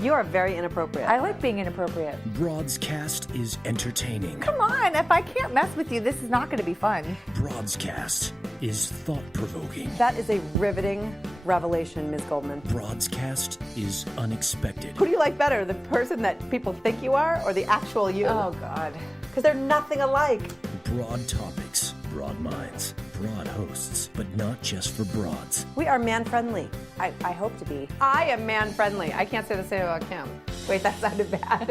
You are very inappropriate. I like being inappropriate. Broadscast is entertaining. Come on, if I can't mess with you, this is not going to be fun. Broadscast is thought-provoking. That is a riveting revelation, Ms. Goldman. Broadscast is unexpected. Who do you like better, the person that people think you are or the actual you? Oh, God. Because they're nothing alike. Broad topics, broad minds, broad hosts, but not just for broads. We are man-friendly. I hope to be. I am man-friendly. I can't say the same about Kim. Wait, that sounded bad.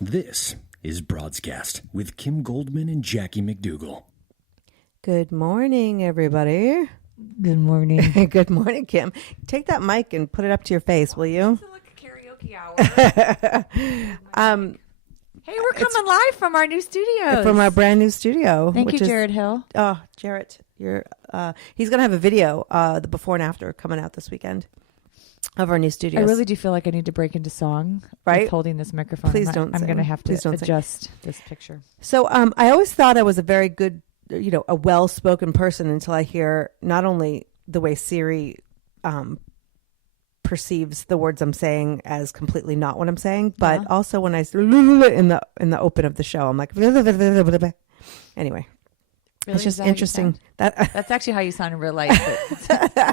This is Broadscast with Kim Goldman and Jackie McDougall. Good morning, everybody. Good morning. Good morning, Kim. Take that mic and put it up to your face, will you? It's like a karaoke hour. Hey, we're coming live from our new studios. From our brand new studio. Thank you, Jared Hill. Oh, Jarrett, he's going to have a video, the before and after, coming out this weekend of our new studios. I really do feel like I need to break into song, right? With holding this microphone. Please don't. I'm going to have to adjust sing. this picture. So, I always thought I was a very good, a well-spoken person until I hear not only the way Siri perceives the words I'm saying as completely not what I'm saying, but also when I in the open of the show, I'm like anyway. Really? It's just interesting. That's actually how you sound in real life.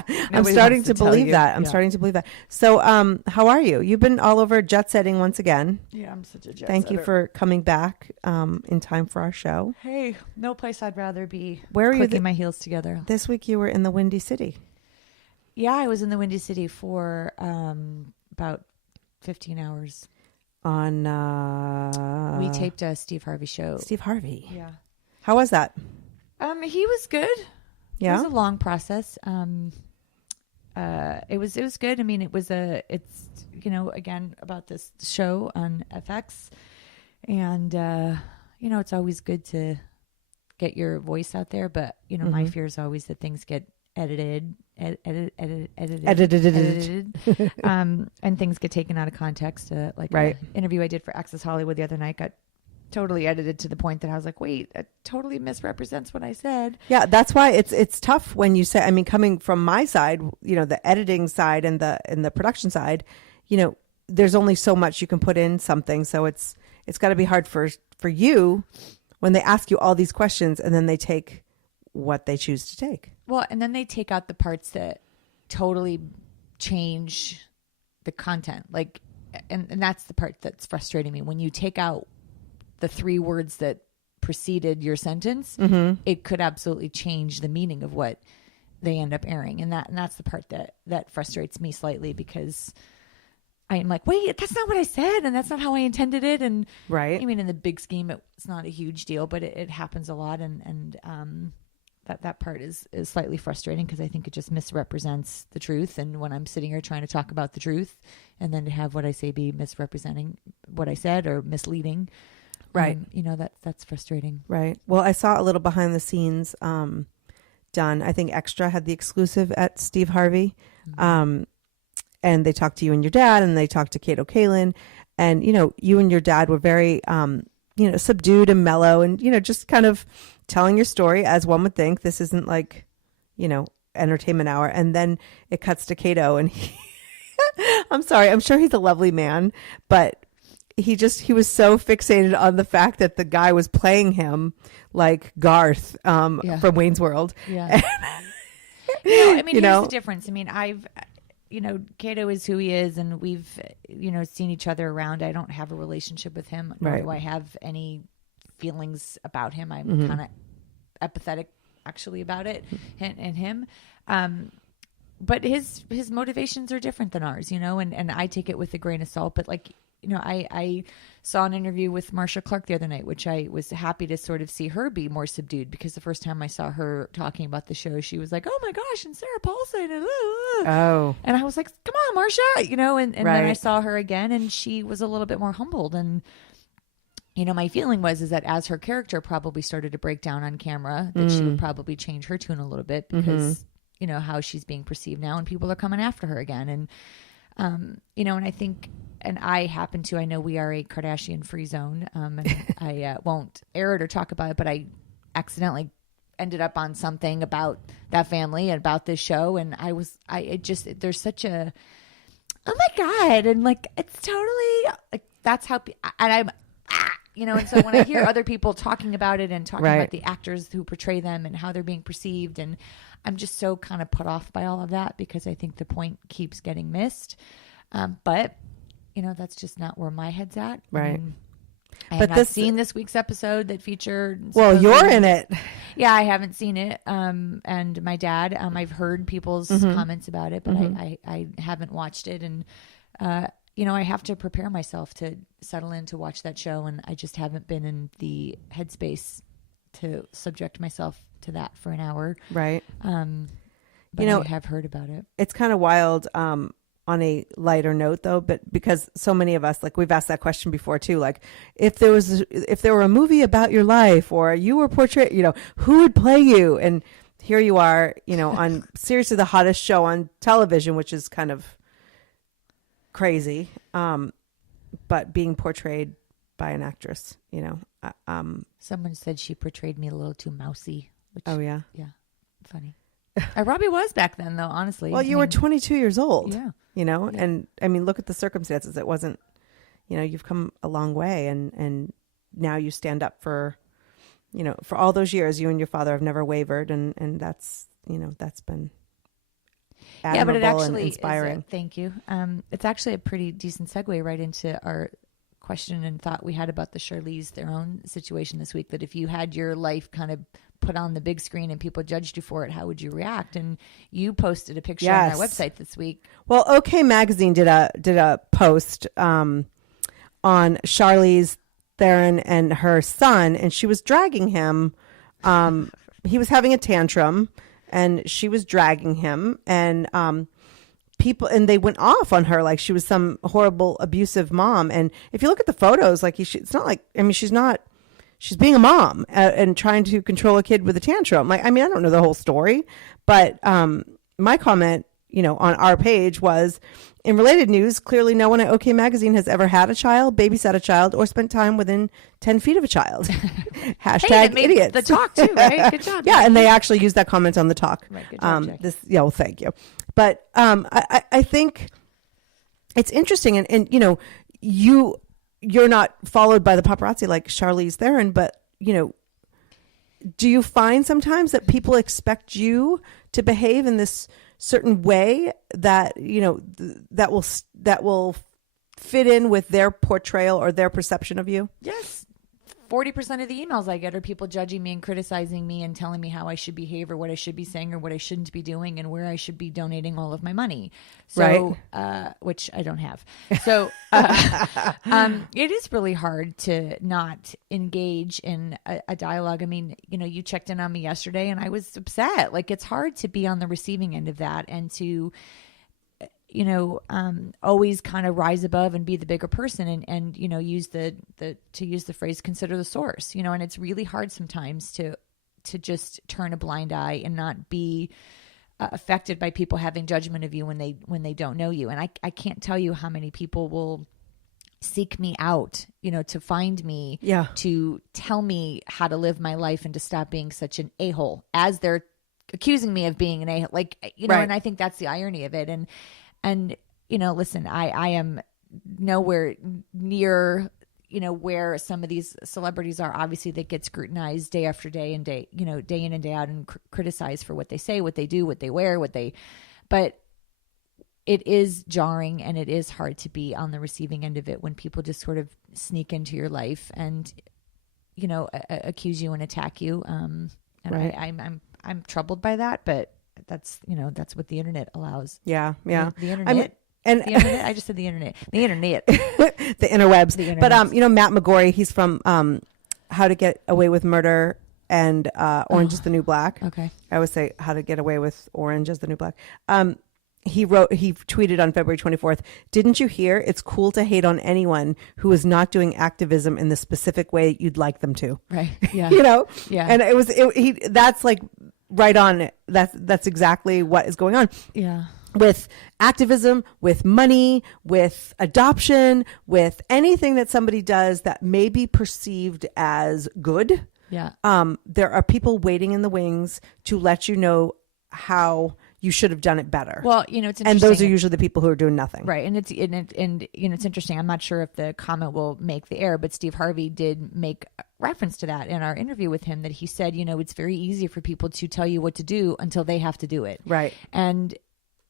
I'm starting to believe that. I'm starting to believe that. So, how are you? You've been all over jet setting once again. Yeah, I'm such a jet Thank setter. you for coming back in time for our show. Hey, no place I'd rather be. Where are you? Clicking my heels together. This week you were in the Windy City. Yeah, I was in the Windy City for about 15 hours. On we taped a Steve Harvey show. Steve Harvey. Yeah. How was that? He was good. Yeah. It was a long process. It was good. I mean, it's again about this show on FX, and it's always good to get your voice out there. But my fear is always that things get edited, and things get taken out of context. Like an interview I did for Access Hollywood the other night got totally edited to the point that I was like, wait, that totally misrepresents what I said. Yeah, that's why it's tough when you say, I mean, coming from my side, the editing side and the production side, there's only so much you can put in something. So it's got to be hard for you when they ask you all these questions and then they take what they choose to take. Well, and then they take out the parts that totally change the content. Like, and that's the part that's frustrating me. When you take out the 3 words that preceded your sentence, it could absolutely change the meaning of what they end up airing. And that's the part that frustrates me slightly, because I'm like, wait, that's not what I said. And that's not how I intended it. And right. I mean, in the big scheme, it's not a huge deal, but it happens a lot. And that part is slightly frustrating, because I think it just misrepresents the truth. And when I'm sitting here trying to talk about the truth, and then to have what I say be misrepresenting what I said or misleading, right. That's frustrating. Right. Well, I saw a little behind the scenes done. I think Extra had the exclusive at Steve Harvey. And they talked to you and your dad, and they talked to Kato Kalin. And, you and your dad were very, subdued and mellow, and, just kind of telling your story as one would think. This isn't like, entertainment hour. And then it cuts to Kato, and I'm sorry, I'm sure he's a lovely man, but he was so fixated on the fact that the guy was playing him like Garth from Wayne's World. Yeah. Here's the difference. I mean, Kato is who he is, and we've, seen each other around. I don't have a relationship with him, nor do I have any feelings about him. I'm kind of apathetic, actually, about it and him. But his motivations are different than ours, and I take it with a grain of salt. But I saw an interview with Marcia Clark the other night, which I was happy to sort of see her be more subdued, because the first time I saw her talking about the show, she was like, oh my gosh, and Sarah Paulson. And I was like, come on, Marcia, and then I saw her again, and she was a little bit more humbled. And, my feeling is that as her character probably started to break down on camera, that she would probably change her tune a little bit, because, how she's being perceived now, and people are coming after her again. And, and I think, and I know we are a Kardashian free zone, and I won't air it or talk about it, but I accidentally ended up on something about that family and about this show. And there's such a, oh my God. And like, it's totally like, that's how, and I'm, and so when I hear other people talking about it and talking about the actors who portray them and how they're being perceived, and I'm just so kind of put off by all of that because I think the point keeps getting missed. But, that's just not where my head's at. Right. I have not seen this week's episode that featured. Well, you're in it. Yeah, I haven't seen it. And my dad, I've heard people's comments about it, but I haven't watched it. And, I have to prepare myself to settle in to watch that show. And I just haven't been in the headspace to subject myself to that for an hour. Right. But I have heard about it. It's kind of wild. On a lighter note though, but because so many of us, like we've asked that question before too, like if there were a movie about your life or you were portrayed, who would play you? And here you are, on seriously the hottest show on television, which is kind of crazy. But being portrayed by an actress, someone said she portrayed me a little too mousy. Which, oh yeah. Yeah. Funny. I probably was back then though, honestly. Well, you were 22 years old. Yeah. And I mean, look at the circumstances. It wasn't, you've come a long way and now you stand up for, for all those years, you and your father have never wavered. And that's, that's been admirable, but it actually and inspiring. Thank you. It's actually a pretty decent segue right into our question and thought we had about the Charlize Theron situation this week, that if you had your life kind of put on the big screen and people judged you for it, how would you react? And you posted a picture on our website this week. Well, OK Magazine did a post on Charlize Theron and her son, and she was dragging him. He was having a tantrum, and she was dragging him, and they went off on her like she was some horrible abusive mom. And if you look at the photos, like it's not like, I mean, she's being a mom and trying to control a kid with a tantrum. Like, I mean, I don't know the whole story, but my comment, on our page was, in related news, clearly no one at OK Magazine has ever had a child, babysat a child, or spent time within 10 feet of a child. Hashtag idiots. The talk too, right? Good job. Yeah, and they actually used that comment on the talk. Right, good job, well, thank you. But I think it's interesting, and you're not followed by the paparazzi like Charlize Theron, but do you find sometimes that people expect you to behave in this certain way that that will fit in with their portrayal or their perception of you? Yes. 40% of the emails I get are people judging me and criticizing me and telling me how I should behave or what I should be saying or what I shouldn't be doing and where I should be donating all of my money. So, right. Which I don't have. So it is really hard to not engage in a dialogue. I mean, you checked in on me yesterday and I was upset. Like, it's hard to be on the receiving end of that and to always kind of rise above and be the bigger person and use the phrase, consider the source, and it's really hard sometimes to just turn a blind eye and not be affected by people having judgment of you when they don't know you. And I can't tell you how many people will seek me out, to find me, to tell me how to live my life and to stop being such an a-hole as they're accusing me of being an a-hole. Like, right. And I think that's the irony of it. And listen, I am nowhere near, where some of these celebrities are. Obviously, that get scrutinized day after day and day in and day out and criticized for what they say, what they do, what they wear, but it is jarring and it is hard to be on the receiving end of it when people just sort of sneak into your life and, accuse you and attack you. And right. I'm troubled by that, but that's what the internet allows. Yeah. The internet. The internet. I just said the internet. The internet. The interwebs. The internet. But Matt McGorry, he's from How to Get Away with Murder and Orange is the New Black. Okay. I always say How to Get Away with Orange is the New Black. He tweeted on February 24th, "Didn't you hear? It's cool to hate on anyone who is not doing activism in the specific way you'd like them to." Right. Yeah. Yeah. And that's like right on. That's exactly what is going on. Yeah. With activism, with money, with adoption, with anything that somebody does that may be perceived as good. Yeah. There are people waiting in the wings to let you know how you should have done it better. Well, it's interesting. And those are usually the people who are doing nothing. Right. And it's interesting. I'm not sure if the comment will make the air, but Steve Harvey did make reference to that in our interview with him, that he said, it's very easy for people to tell you what to do until they have to do it. Right. And,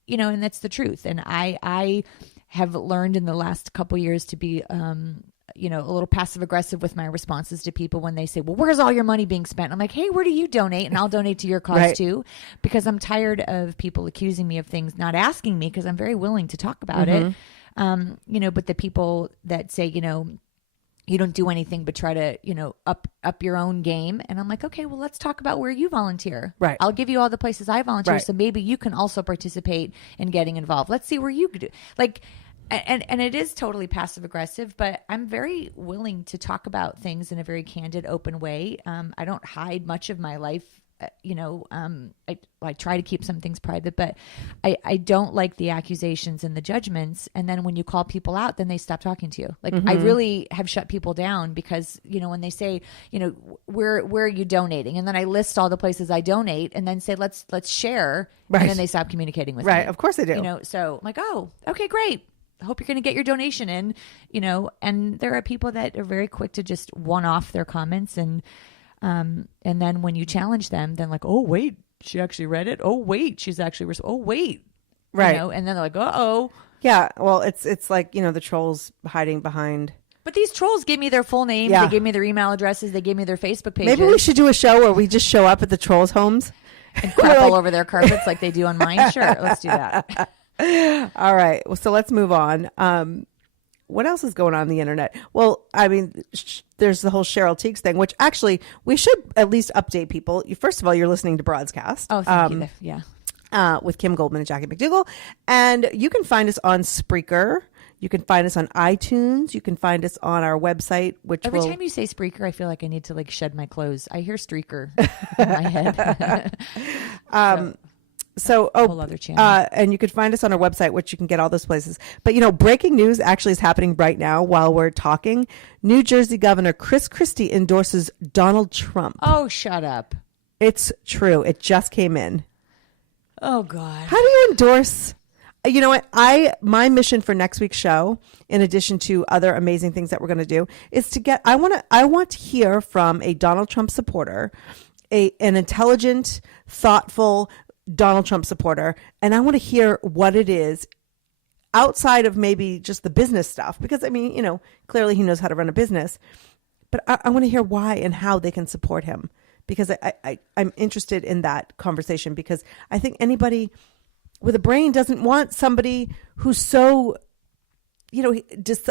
and that's the truth. And I have learned in the last couple years to be, a little passive aggressive with my responses to people when they say, well, where's all your money being spent? I'm like, hey, where do you donate? And I'll donate to your cause too, because I'm tired of people accusing me of things, not asking me, because I'm very willing to talk about it. But the people that say, you don't do anything but try to, up your own game. And I'm like, okay, well, let's talk about where you volunteer. Right. I'll give you all the places I volunteer. So maybe you can also participate in getting involved. Let's see where you could do. Like, and it is totally passive aggressive, but I'm very willing to talk about things in a very candid, open way. I don't hide much of my life. I try to keep some things private, but I don't like the accusations and the judgments. And then when you call people out, then they stop talking to you. Like I really have shut people down because, when they say, where are you donating? And then I list all the places I donate and then say, let's share. Right. And then they stop communicating with me. Right. Of course they do. So I'm like, oh, okay, great. I hope you're going to get your donation in, and there are people that are very quick to just one off their comments. And then when you challenge them, then like, oh, wait, she actually read it. Oh, wait, she's actually, oh, wait. Right. And then they're like, uh-oh. Yeah. Well, it's like, the trolls hiding behind. But these trolls gave me their full names. Yeah. They gave me their email addresses. They gave me their Facebook pages. Maybe we should do a show where we just show up at the trolls' homes. And crap all over their carpets like they do on mine. Sure, let's do that. All right. Well, so let's move on. What else is going on the internet? Well, I mean, there's the whole Cheryl Teagues thing, which actually we should at least update people. First of all, you're listening to Broadscast. Oh, thank you. Yeah. With Kim Goldman and Jackie McDougall. And you can find us on Spreaker. You can find us on iTunes. You can find us on our website, which Every time you say Spreaker, I feel like I need to shed my clothes. I hear Streaker in my head. So, whole other channel. And you could find us on our website, which you can get all those places. But, breaking news actually is happening right now while we're talking. New Jersey Governor Chris Christie endorses Donald Trump. Oh, shut up. It's true. It just came in. Oh, God. How do you endorse? You know what? My mission for next week's show, in addition to other amazing things that we're going to do, is to get, I want to hear from a Donald Trump supporter, an intelligent, thoughtful Donald Trump supporter, and I want to hear what it is outside of maybe just the business stuff, because clearly he knows how to run a business, but I want to hear why and how they can support him, because I'm interested in that conversation, because I think anybody with a brain doesn't want somebody who's so, just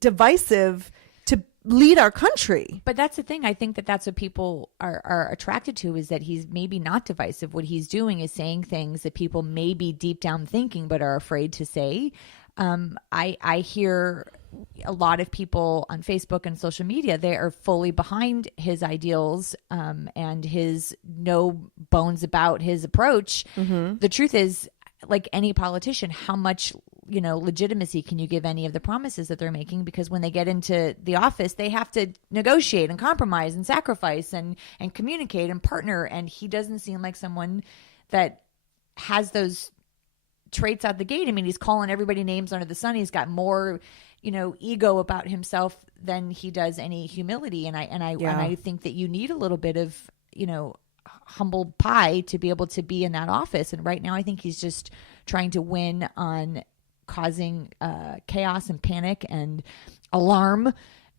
divisive to lead our country. But that's the thing. I think that's what people are attracted to, is that he's maybe not divisive. What he's doing is saying things that people may be deep down thinking but are afraid to say. I hear a lot of people on Facebook and social media, they are fully behind his ideals and his no bones about his approach. Mm-hmm. The truth is, like any politician, how much legitimacy can you give any of the promises that they're making? Because when they get into the office, they have to negotiate and compromise and sacrifice and communicate and partner. And he doesn't seem like someone that has those traits out the gate. I mean, he's calling everybody names under the sun. He's got more, ego about himself than he does any humility. And I think that you need a little bit of, humble pie to be able to be in that office. And right now, I think he's just trying to win on causing chaos and panic and alarm,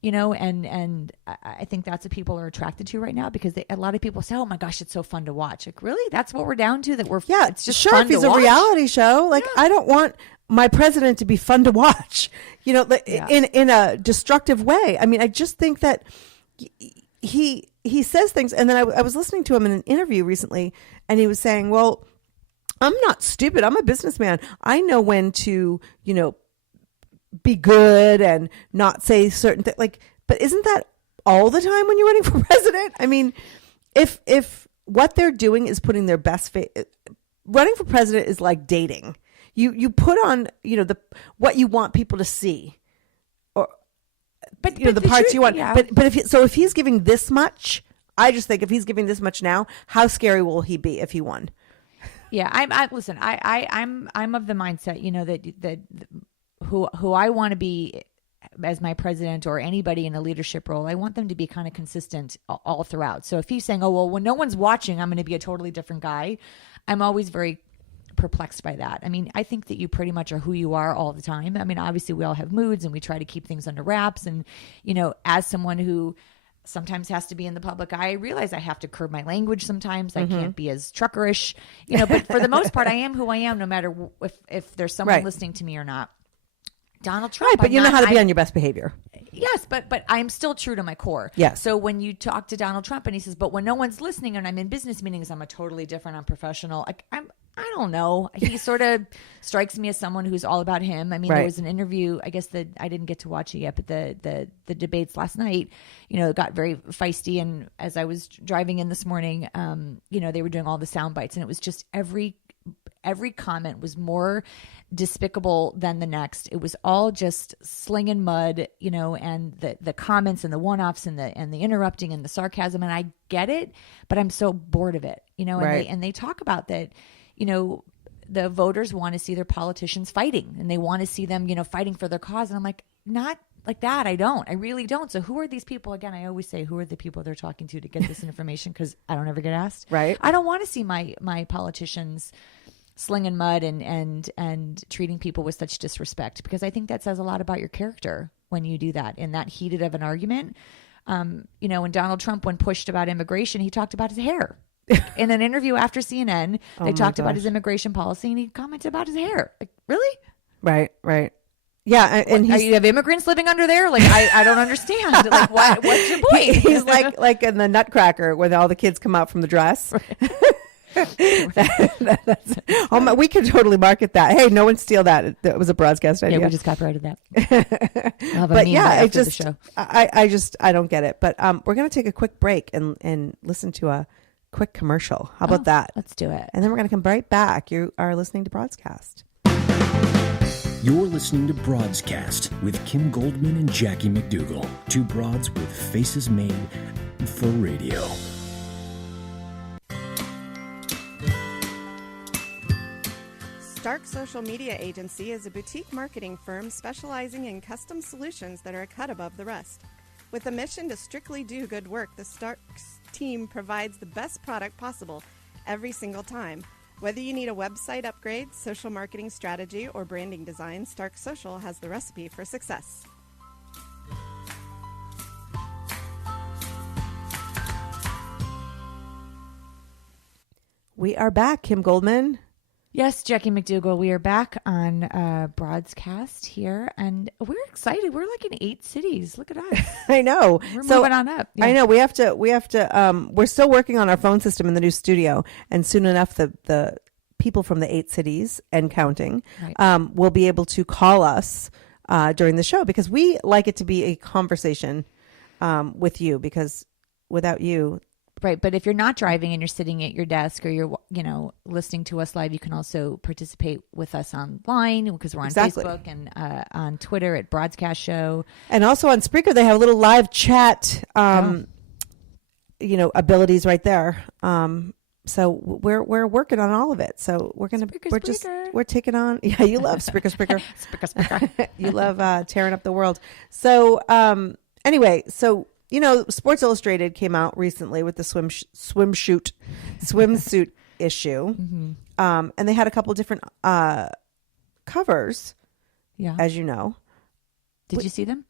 and I think that's what people are attracted to right now, because a lot of people say, oh my gosh, it's so fun to watch. Like, really? That's what we're down to? It's just sure, fun if he's to watch? A reality show, I don't want my president to be fun to watch, in a destructive way. I mean, I just think that he says things. And then I was listening to him in an interview recently, and he was saying, well, I'm not stupid. I'm a businessman. I know when to, be good and not say certain things. But isn't that all the time when you're running for president? I mean, if what they're doing is putting their best face, running for president is like dating. You put on, what you want people to see, or but the parts you want. Yeah. But if he's giving this much, I just think if he's giving this much now, how scary will he be if he won? Yeah, listen. I'm of the mindset, that who I want to be as my president or anybody in a leadership role, I want them to be kind of consistent all throughout. So if he's saying, oh, well, when no one's watching, I'm going to be a totally different guy, I'm always very perplexed by that. I mean, I think that you pretty much are who you are all the time. I mean, obviously we all have moods and we try to keep things under wraps. And, as someone who sometimes has to be in the public eye, I realize I have to curb my language sometimes. I can't be as truckerish, but for the most part, I am who I am, no matter if there's someone listening to me or not. Donald Trump. Right, but you know how to be on your best behavior. Yes, but I'm still true to my core. Yes. So when you talk to Donald Trump and he says, but when no one's listening and I'm in business meetings, I'm a totally different, unprofessional. I don't know. He sort of strikes me as someone who's all about him. I mean, There was an interview, I guess that I didn't get to watch it yet, but the debates last night, got very feisty. And as I was driving in this morning, they were doing all the sound bites, and it was just every comment was more despicable than the next. It was all just slinging mud, and the comments and the one-offs and the interrupting and the sarcasm. And I get it, but I'm so bored of it, and they talk about that, the voters want to see their politicians fighting, and they want to see them, fighting for their cause. And I'm like, not like that. I really don't. So who are these people? Again, I always say, who are the people they're talking to get this information? Because I don't ever get asked. Right. I don't want to see my politicians slinging mud and treating people with such disrespect, because I think that says a lot about your character when you do that in that heated of an argument. When Donald Trump, when pushed about immigration, he talked about his hair. In an interview after CNN, they talked about his immigration policy, and he commented about his hair. Like, really? Right. Yeah, and you have immigrants living under there? Like, I don't understand. Like, what's your point? He's like in the Nutcracker when all the kids come out from the dress. We could totally market that. Hey, no one steal that. That was a broadcast idea. Yeah, we just copyrighted that. But yeah, the show. I don't get it. But we're gonna take a quick break and listen to a quick commercial. How about that? Let's do it. And then we're gonna come right back. You are listening to Broadscast. You're listening to Broadscast with Kim Goldman and Jackie McDougall. Two broads with faces made for radio. Starke Social Media Agency is a boutique marketing firm specializing in custom solutions that are a cut above the rest. With a mission to strictly do good work, the Starke team provides the best product possible every single time. Whether you need a website upgrade, social marketing strategy, or branding design, Starke Social has the recipe for success. We are back, Kim Goldman. Yes, Jackie McDougall. We are back on Broadscast here, and we're excited. We're like in 8 cities. Look at us. I know. We're moving on up. Yeah. I know. We have to. We're still working on our phone system in the new studio, and soon enough, the people from the 8 cities and counting will be able to call us during the show, because we like it to be a conversation with you, because without you. Right. But if you're not driving and you're sitting at your desk, or you're, listening to us live, you can also participate with us online, because we're on Facebook and on Twitter at Broadscast Show. And also on Spreaker, they have a little live chat, abilities right there. So we're working on all of it. So we're taking on. Yeah, you love Spreaker. Spreaker. You love tearing up the world. So anyway, Sports Illustrated came out recently with the swimsuit issue, mm-hmm. And they had a couple different covers. Yeah, as you know. Did you see them?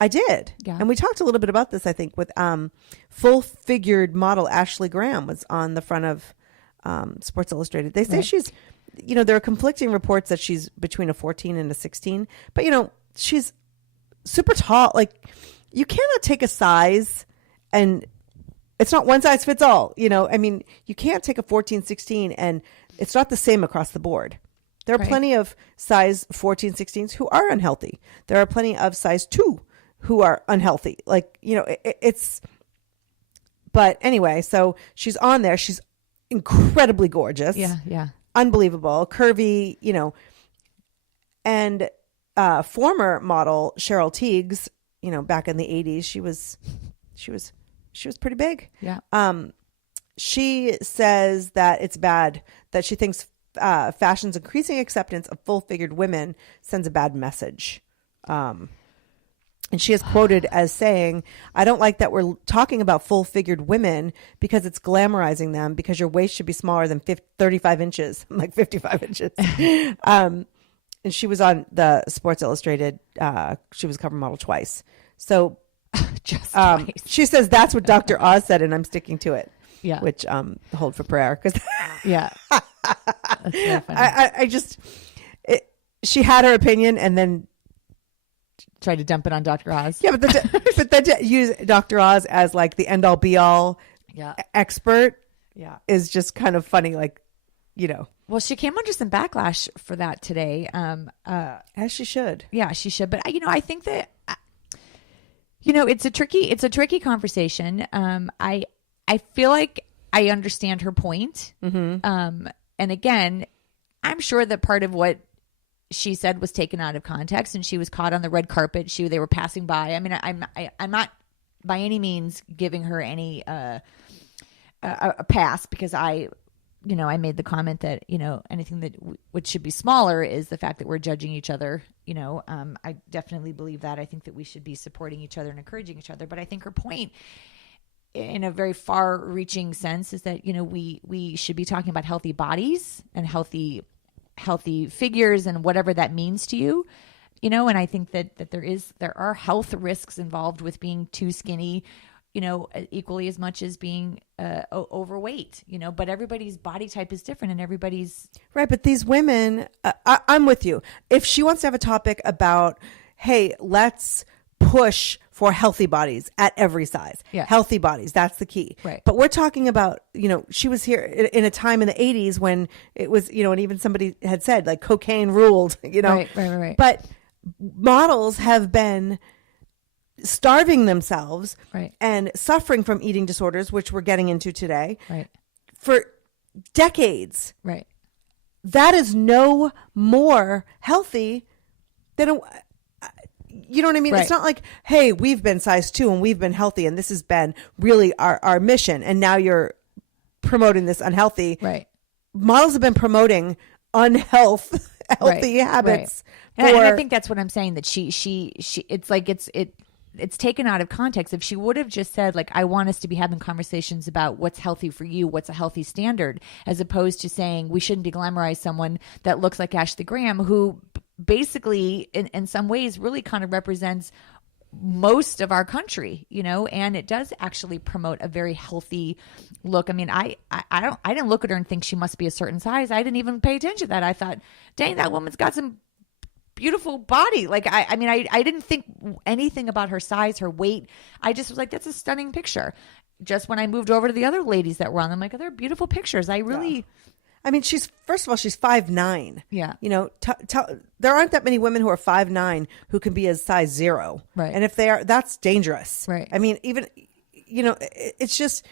I did. Yeah, and we talked a little bit about this, I think, with full-figured model Ashley Graham was on the front of Sports Illustrated. They say she's, there are conflicting reports that she's between a 14 and a 16, but she's super tall, like. You cannot take a size and it's not one size fits all. You can't take a 14, 16 and it's not the same across the board. There are plenty of size 14, 16s who are unhealthy. There are plenty of size 2 who are unhealthy. But anyway, so she's on there. She's incredibly gorgeous. Yeah. Unbelievable. Curvy, and former model Cheryl Tiegs, back in the 80s, she was pretty big. Yeah. she says that it's bad, that she thinks fashion's increasing acceptance of full-figured women sends a bad message. And she is quoted as saying, I don't like that we're talking about full-figured women because it's glamorizing them, because your waist should be smaller than 35 inches. I'm like 55 inches. And she was on the Sports Illustrated. She was cover model twice. So just twice. She says that's what Dr. Oz said, and I'm sticking to it. Yeah. Which hold for prayer. Cause yeah. That's very funny. She had her opinion and then tried to dump it on Dr. Oz. Yeah, but then to use Dr. Oz as like the end all be all expert is just kind of funny. Like, you know. Well, she came under some backlash for that today. As she should. Yeah, she should. But I think that, it's a tricky conversation. I feel like I understand her point. Mm-hmm. And again, I'm sure that part of what she said was taken out of context, and she was caught on the red carpet. They were passing by. I mean, I'm not by any means giving her any a pass, because I made the comment that anything that which should be smaller is the fact that we're judging each other. I definitely believe that. I think that we should be supporting each other and encouraging each other. But I think her point, in a very far-reaching sense, is that we should be talking about healthy bodies and healthy figures and whatever that means to you, and I think that there are health risks involved with being too skinny, equally as much as being overweight, but everybody's body type is different and everybody's right. But these women, I'm with you. If she wants to have a topic about, hey, let's push for healthy bodies at every size. Yeah. Healthy bodies. That's the key. Right. But we're talking about, she was here in a time in the 80s when it was, and even somebody had said like cocaine ruled, Right. But models have been starving themselves and suffering from eating disorders, which we're getting into today, for decades. Right. That is no more healthy than you know what I mean? Right. It's not like, hey, we've been size 2 and we've been healthy and this has been really our mission. And now you're promoting this unhealthy. Right. Models have been promoting healthy habits. And I think that's what I'm saying, that she it's like it's taken out of context. If she would have just said, like, I want us to be having conversations about what's healthy for you, what's a healthy standard, as opposed to saying we shouldn't de-glamorize someone that looks like Ashley Graham, who basically in some ways really kind of represents most of our country, and it does actually promote a very healthy look. I mean, I didn't look at her and think she must be a certain size. I didn't even pay attention to that. I thought, dang, that woman's got some beautiful body. Like, I didn't think anything about her size, her weight. I just was like, that's a stunning picture. Just when I moved over to the other ladies that were on, I'm like, oh, they're beautiful pictures. I really... I mean, first of all, she's 5'9". Yeah. There aren't that many women who are 5'9" who can be as size 0. Right. And if they are, that's dangerous. Right. I mean, even, it's just,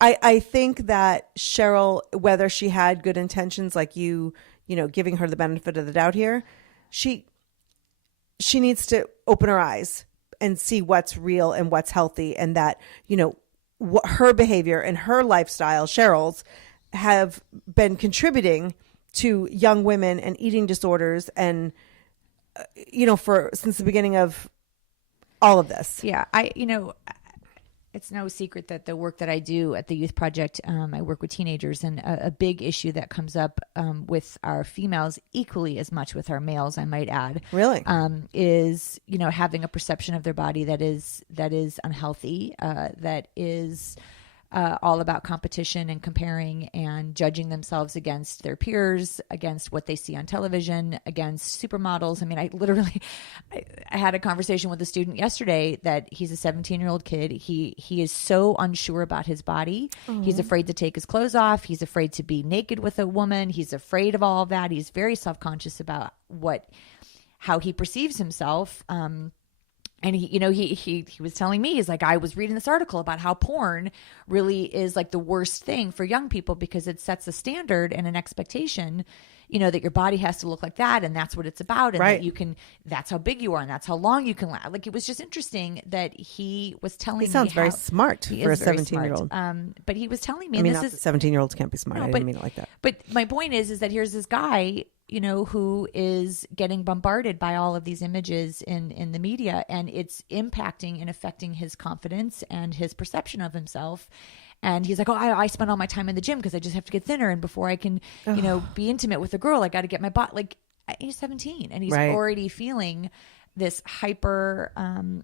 I think that Cheryl, whether she had good intentions, like giving her the benefit of the doubt here, she needs to open her eyes and see what's real and what's healthy, and that, what her behavior and her lifestyle, Cheryl's, have been contributing to young women and eating disorders and since the beginning of all of this. Yeah, it's no secret that the work that I do at the Youth Project, I work with teenagers, and a big issue that comes up with our females, equally as much with our males, I might add, really, is having a perception of their body that is unhealthy, that is all about competition and comparing and judging themselves against their peers, against what they see on television, against supermodels. I mean, I had a conversation with a student yesterday that he's a 17-year-old kid. He is so unsure about his body. Mm-hmm. He's afraid to take his clothes off. He's afraid to be naked with a woman. He's afraid of all of that. He's very self-conscious about how he perceives himself. And he was telling me, he's like, I was reading this article about how porn really is like the worst thing for young people because it sets a standard and an expectation, that your body has to look like that, and that's what it's about, and right. that that's how big you are, and that's how long you can last. Like, it was just interesting that he was telling me. He sounds very smart for a 17-year-old. But he was telling me, I mean, and not that 17-year-olds can't be smart. I didn't mean it like that. But my point is that here's this guy, who is getting bombarded by all of these images in the media, and it's impacting and affecting his confidence and his perception of himself. And he's like, I spend all my time in the gym because I just have to get thinner. And before I can, be intimate with a girl, I got to get my body. Like, he's 17 and he's already feeling this hyper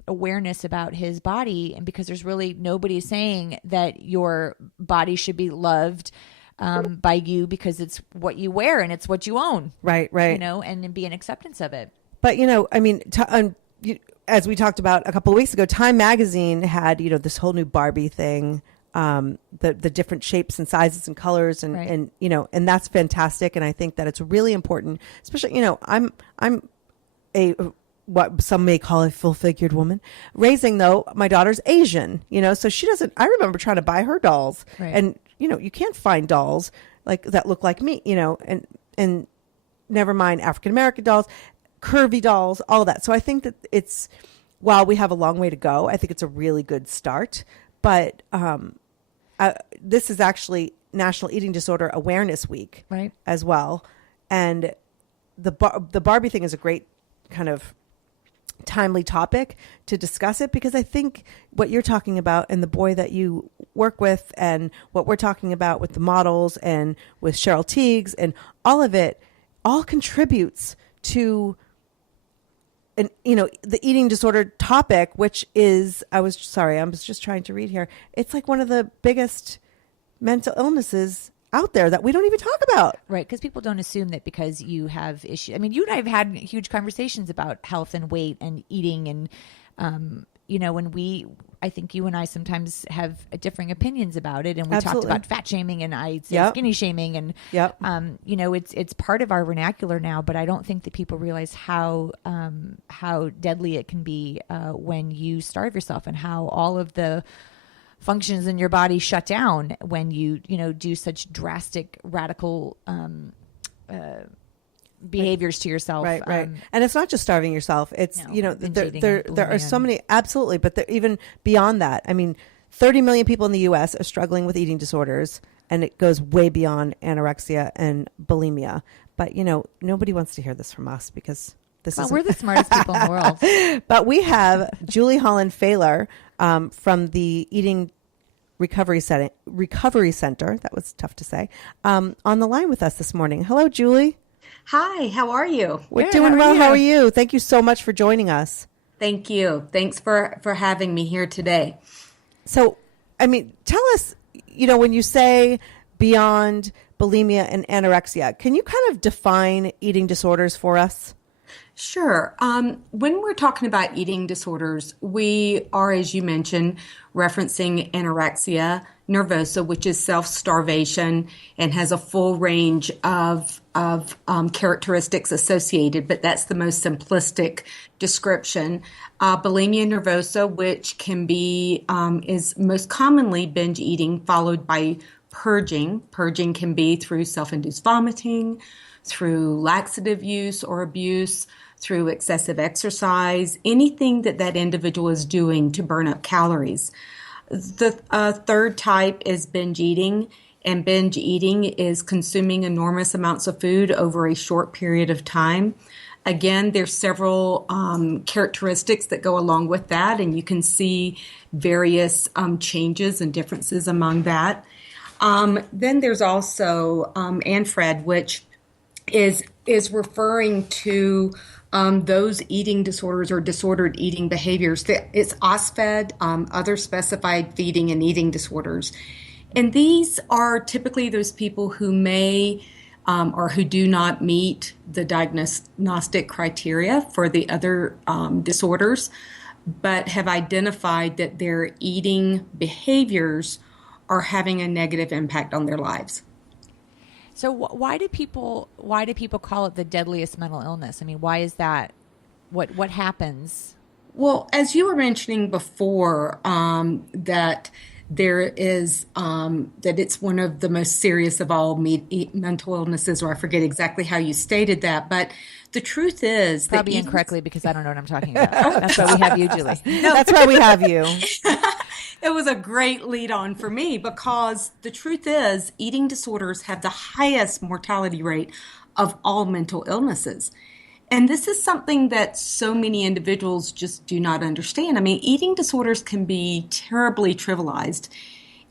awareness about his body. And because there's really nobody saying that your body should be loved by you because it's what you wear and it's what you own. Right. And then be an acceptance of it. But, I mean, as we talked about a couple of weeks ago, Time Magazine had, this whole new Barbie thing. The different shapes and sizes and colors and that's fantastic. And I think that it's really important, especially, I'm a, what some may call a full-figured woman, raising though, my daughter's Asian, so she doesn't, I remember trying to buy her dolls and, you can't find dolls like that look like me, and never mind African-American dolls, curvy dolls, all that. So I think that while we have a long way to go, I think it's a really good start, but, this is actually National Eating Disorder Awareness Week, as well, and the Barbie thing is a great kind of timely topic to discuss it, because I think what you're talking about and the boy that you work with and what we're talking about with the models and with Cheryl Teagues and all of it all contributes to the eating disorder topic, which is, I was just trying to read here. It's like one of the biggest mental illnesses out there that we don't even talk about. Right. Because people don't assume that because you have issues. I mean, you and I have had huge conversations about health and weight and eating and, I think you and I sometimes have differing opinions about it. And we talked about fat shaming and I say skinny shaming and, it's part of our vernacular now, but I don't think that people realize how deadly it can be when you starve yourself and how all of the functions in your body shut down when you do such drastic, radical behaviors to yourself. Right. And it's not just starving yourself. It's, there are so many, absolutely. But even beyond that, I mean, 30 million people in the U.S. are struggling with eating disorders, and it goes way beyond anorexia and bulimia. But, nobody wants to hear this from us because we're the smartest people in the world. But we have Julie Holland-Fahler from the Eating Recovery Center. That was tough to say. On the line with us this morning. Hello, Julie. Hi, how are you? We're doing well. How are you? Thank you so much for joining us. Thank you. Thanks for having me here today. So, I mean, tell us, when you say beyond bulimia and anorexia, can you kind of define eating disorders for us? Sure. When we're talking about eating disorders, we are, as you mentioned, referencing anorexia nervosa, which is self-starvation and has a full range of characteristics associated, but that's the most simplistic description. Bulimia nervosa, which can be, is most commonly binge eating, followed by purging. Purging can be through self-induced vomiting, through laxative use or abuse, through excessive exercise, anything that individual is doing to burn up calories. The third type is binge eating, and binge eating is consuming enormous amounts of food over a short period of time. Again, there's several characteristics that go along with that, and you can see various changes and differences among that. Then there's also ANFRED, which is referring to those eating disorders or disordered eating behaviors. It's OSFED, other specified feeding and eating disorders. And these are typically those people who may or who do not meet the diagnostic criteria for the other disorders, but have identified that their eating behaviors are having a negative impact on their lives. So why do people call it the deadliest mental illness? I mean, why is that? What happens? Well, as you were mentioning before, that there is that it's one of the most serious of all mental illnesses, or I forget exactly how you stated that, but the truth is probably incorrectly because I don't know what I'm talking about. That's why we have you, Julie. No, that's why we have you. It was a great lead on for me, because the truth is eating disorders have the highest mortality rate of all mental illnesses. And this is something that so many individuals just do not understand. I mean, eating disorders can be terribly trivialized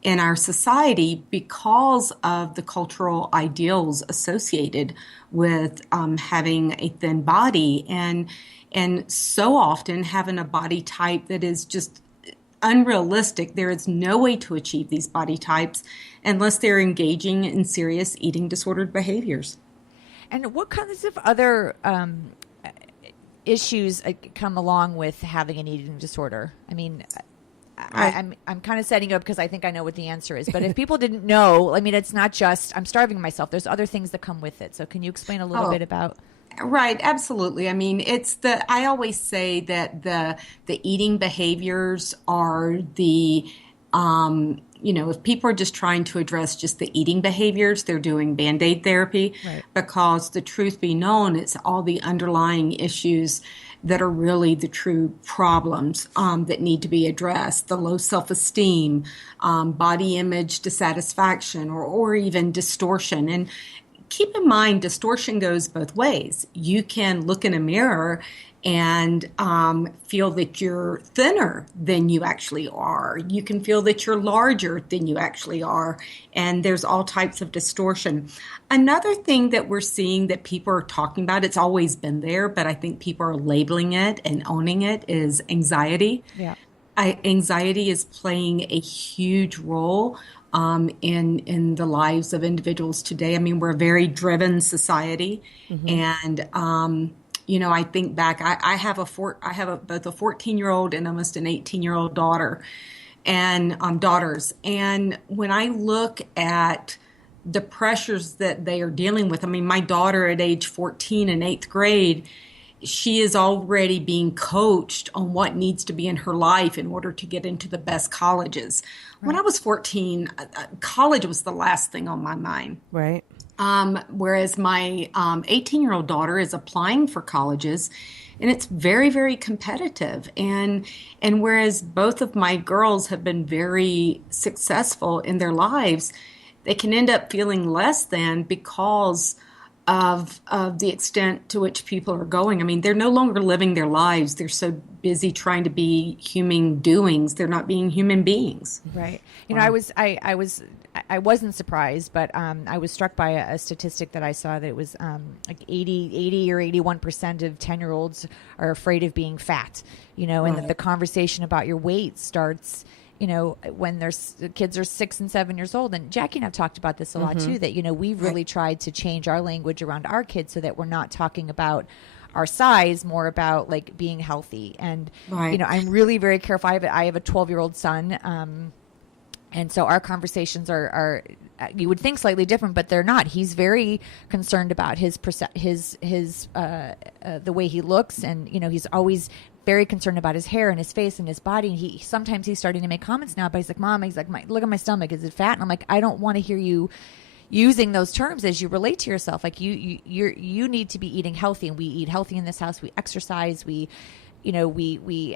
in our society because of the cultural ideals associated with having a thin body, and so often having a body type that is just unrealistic. There is no way to achieve these body types unless they're engaging in serious eating disordered behaviors. And what kinds of other issues come along with having an eating disorder? I mean, I'm kind of setting you up because I think I know what the answer is. But if people didn't know, I mean, it's not just I'm starving myself. There's other things that come with it. So can you explain a little bit about? Right, absolutely. I mean, I always say that the eating behaviors are if people are just trying to address just the eating behaviors, they're doing Band-Aid therapy. Right. Because the truth be known, it's all the underlying issues that are really the true problems that need to be addressed. The low self-esteem, body image dissatisfaction, or even distortion. And keep in mind, distortion goes both ways. You can look in a mirror and feel that you're thinner than you actually are. You can feel that you're larger than you actually are. And there's all types of distortion. Another thing that we're seeing that people are talking about, it's always been there, but I think people are labeling it and owning it, is anxiety. Yeah. Anxiety is playing a huge role in the lives of individuals today. I mean, we're a very driven society, and I think back. I have both a 14-year-old and almost an 18-year-old daughter, and daughters. And when I look at the pressures that they are dealing with, I mean, my daughter at age 14 in 8th grade, she is already being coached on what needs to be in her life in order to get into the best colleges. Right. When I was 14, college was the last thing on my mind. Right. Whereas my 18-year-old daughter is applying for colleges, and it's very, very competitive. And whereas both of my girls have been very successful in their lives, they can end up feeling less than because of the extent to which people are going. I mean, they're no longer living their lives. They're so busy trying to be human doings. They're not being human beings. Right. You know, I wasn't surprised, but I was struck by a statistic that I saw that it was like 80 or 81% of 10-year-olds are afraid of being fat, and that the conversation about your weight starts, when the kids are 6 and 7 years old. And Jackie and I've talked about this a lot too, that, we've really tried to change our language around our kids so that we're not talking about our size, more about like being healthy. And, I'm really very careful. I have a 12-year-old son. And so our conversations are you would think slightly different, but they're not. He's very concerned about his the way he looks. And, he's always very concerned about his hair and his face and his body. And sometimes he's starting to make comments now, but he's like, Mom, look at my stomach. Is it fat? And I'm like, I don't want to hear you using those terms as you relate to yourself. Like you need to be eating healthy, and we eat healthy in this house. We exercise. We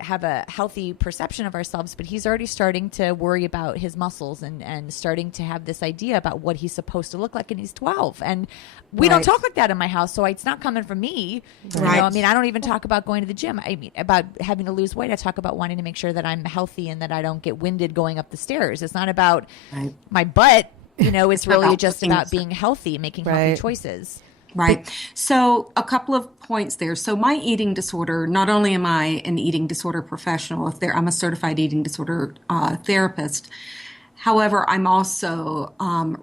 have a healthy perception of ourselves, but he's already starting to worry about his muscles and starting to have this idea about what he's supposed to look like, and he's 12. And we don't talk like that in my house, so it's not coming from me. Right. I mean, I don't even talk about going to the gym. I mean, about having to lose weight. I talk about wanting to make sure that I'm healthy and that I don't get winded going up the stairs. It's not about my butt, it's really just about being healthy, making healthy choices. Right. So a couple of points there. So my eating disorder, not only am I an eating disorder professional, I'm a certified eating disorder therapist. However, I'm also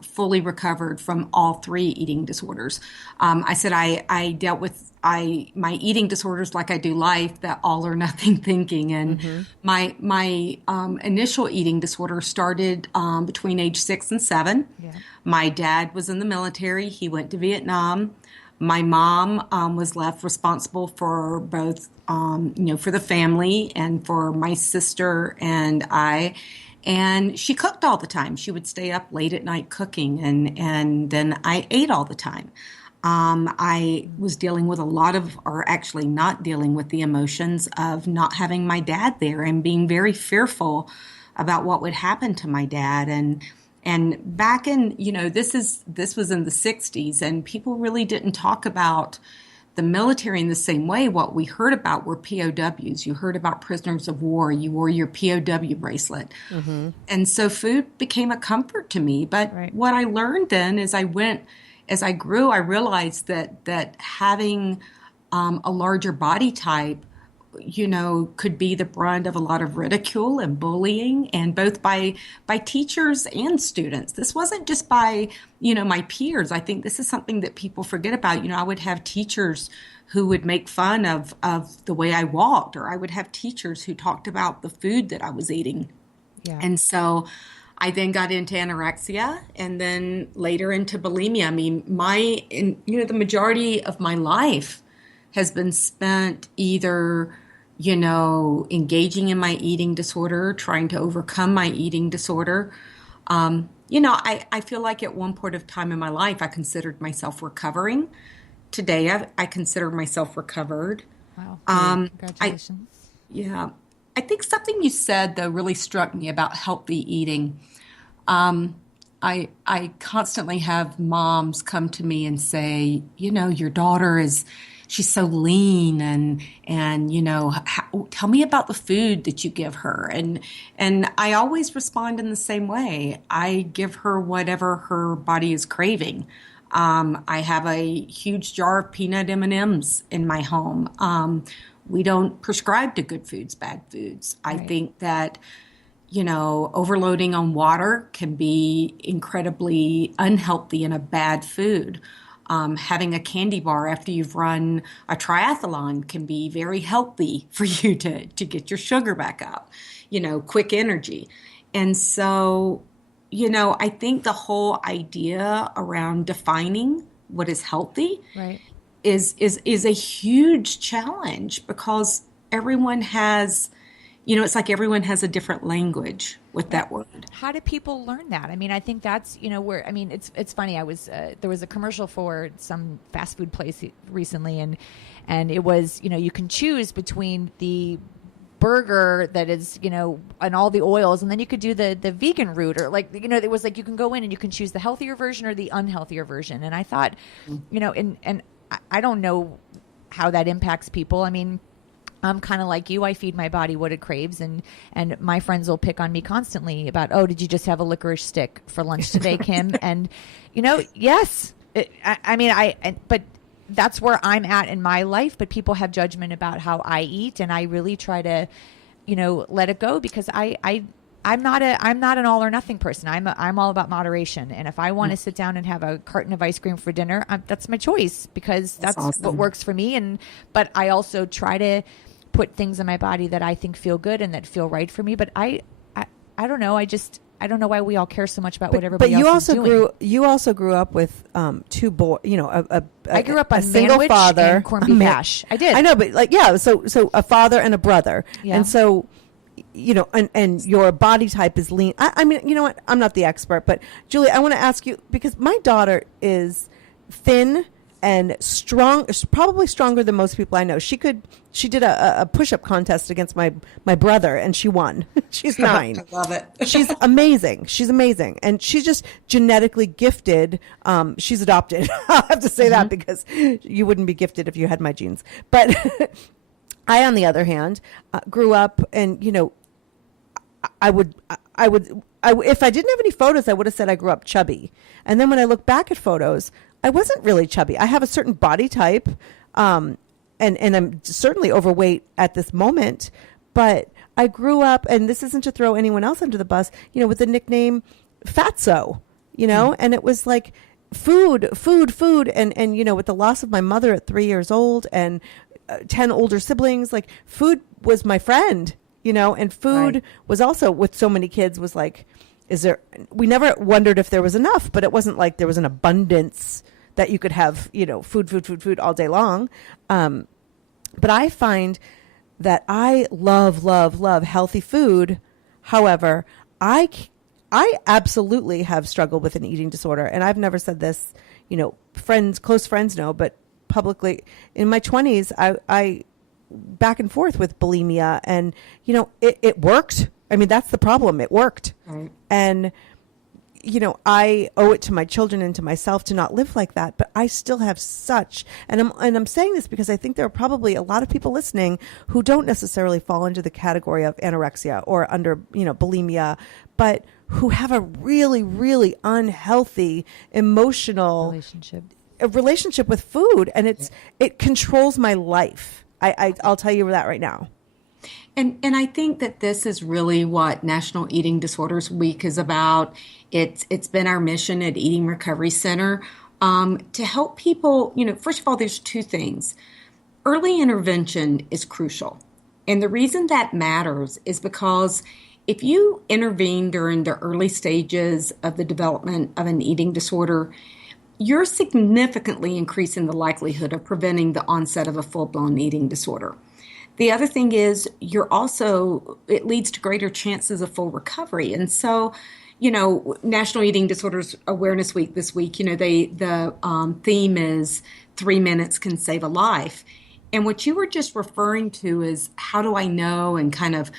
fully recovered from all 3 eating disorders. I said I dealt with my eating disorders like I do life, that all or nothing thinking. And my initial eating disorder started between age 6 and 7. Yeah. My dad was in the military. He went to Vietnam. My mom was left responsible for both, for the family and for my sister and I. And she cooked all the time. She would stay up late at night cooking, and then I ate all the time. I was dealing with a lot of, or actually not dealing with the emotions of not having my dad there and being very fearful about what would happen to my dad. And back in, this was in the 60s, and people really didn't talk about the military in the same way. What we heard about were POWs. You heard about prisoners of war. You wore your POW bracelet. Mm-hmm. And so food became a comfort to me. But what I learned then as I grew, I realized that having a larger body type, could be the brunt of a lot of ridicule and bullying, and both by teachers and students. This wasn't just by, my peers. I think this is something that people forget about. I would have teachers who would make fun of the way I walked, or I would have teachers who talked about the food that I was eating. Yeah. And so I then got into anorexia, and then later into bulimia. I mean, the majority of my life has been spent either, engaging in my eating disorder, trying to overcome my eating disorder. I feel like at one point of time in my life, I considered myself recovering. Today, I consider myself recovered. Wow. Congratulations. I think something you said, though, really struck me about healthy eating. I constantly have moms come to me and say, your daughter she's so lean, and tell me about the food that you give her. And I always respond in the same way. I give her whatever her body is craving. I have a huge jar of peanut M&Ms in my home. We don't prescribe to good foods, bad foods. Right. I think that, overloading on water can be incredibly unhealthy in a bad food. Having a candy bar after you've run a triathlon can be very healthy for you to get your sugar back up, quick energy. And so, I think the whole idea around defining what is healthy is a huge challenge, because everyone has, it's like everyone has a different language with that word. How do people learn that? I mean, I think that's, it's funny. I was, there was a commercial for some fast food place recently, and it was, you can choose between the burger that is, and all the oils, and then you could do the vegan route, or it was like, you can go in and you can choose the healthier version or the unhealthier version. And I thought, and I don't know how that impacts people. I mean, I'm kind of like you. I feed my body what it craves, and my friends will pick on me constantly about, oh, did you just have a licorice stick for lunch today, Kim? And, yes. But that's where I'm at in my life. But people have judgment about how I eat, and I really try to, let it go, because I'm not an all or nothing person. I'm all about moderation. And if I want to sit down and have a carton of ice cream for dinner, that's my choice, because that's awesome. What works for me. But I also try to put things in my body that I think feel good and that feel right for me. But I don't know. I don't know why we all care so much about what everybody else is doing. You also grew up with two boys. I grew up on a single sandwich father, and corned beef hash. I did. I know, but so a father and a brother, and so. And your body type is lean. I mean, you know what? I'm not the expert, but Julie, I want to ask you, because my daughter is thin and strong, probably stronger than most people I know. She did a push-up contest against my brother, and she won. She's 9. I love it. She's amazing. And she's just genetically gifted. She's adopted. I'll have to say that, because you wouldn't be gifted if you had my genes. But I, on the other hand, grew up, and I would if I didn't have any photos, I would have said I grew up chubby. And then when I look back at photos, I wasn't really chubby. I have a certain body type, and I'm certainly overweight at this moment. But I grew up, and this isn't to throw anyone else under the bus, with the nickname Fatso, and it was like food, and with the loss of my mother at 3 years old, and 10 older siblings, like food was my friend, and food was also, with so many kids, was like, we never wondered if there was enough, but it wasn't like there was an abundance that you could have, food all day long. But I find that I love healthy food. However, I absolutely have struggled with an eating disorder, and I've never said this, close friends know, but publicly in my 20s, I back and forth with bulimia, and it worked. I mean, that's the problem. It worked. Right. And I owe it to my children and to myself to not live like that, but I still have such, and I'm saying this because I think there are probably a lot of people listening who don't necessarily fall into the category of anorexia or under, bulimia, but who have a really, really unhealthy emotional relationship with food, and it controls my life. I'll tell you that right now. And I think that this is really what National Eating Disorders Week is about. It's been our mission at Eating Recovery Center to help people. First of all, there's two things. Early intervention is crucial. And the reason that matters is because if you intervene during the early stages of the development of an eating disorder, you're significantly increasing the likelihood of preventing the onset of a full-blown eating disorder. The other thing is it leads to greater chances of full recovery. And so, National Eating Disorders Awareness Week this week, the theme is 3 minutes can save a life. And what you were just referring to is how do I know and kind of,